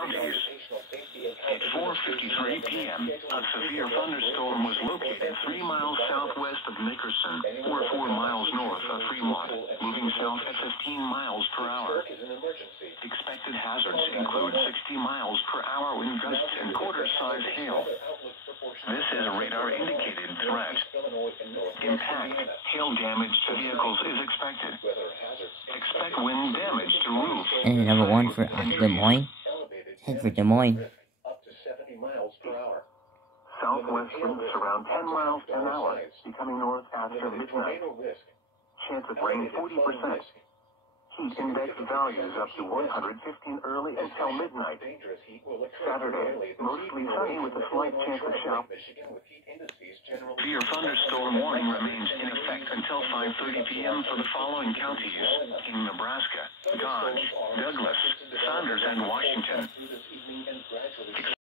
counties. At 4:53 p.m., a severe thunderstorm was located 3 miles southwest of Nickerson, or 4 miles north of Fremont, moving south at 15 miles per hour. Expected hazards include 60 miles per hour wind gusts and quarter-size hail. This is a radar-indicated threat. Impact, hail damage to vehicles is expected. Expect wind damage to roofs. And number 1 for Des Moines. Head for Des Moines. Southwest winds around 10 miles an hour, becoming north after midnight. Chance of rain 40%. Heat index values up to 115 early until midnight. Saturday, mostly sunny with a slight chance of showers. Severe thunderstorm warning remains in effect until 5:30 p.m. for the following counties in Nebraska: Dodge, Douglas, Saunders, and Washington.